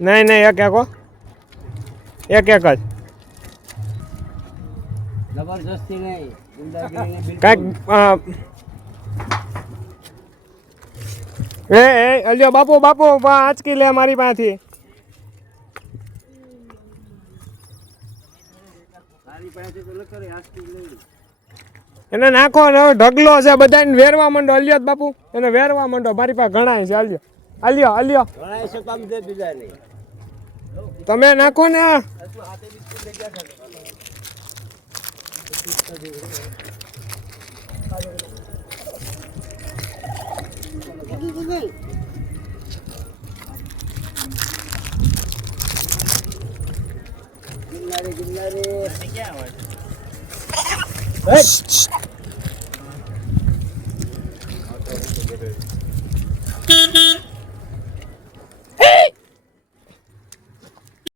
નહીં એક એક હો એક જ જબરજસ્તી નહીં કાંઈક અલ્યો બાપુ આંચકી લે મારી પાસેથી એને નાખો ને ઢગલો છે બધાને વેરવા માંડો અલ્યો બાપુ એને વેરવા માંડો મારી પાસે ઘણા છે અલ્યો તમે નાખો ને ગિરનારી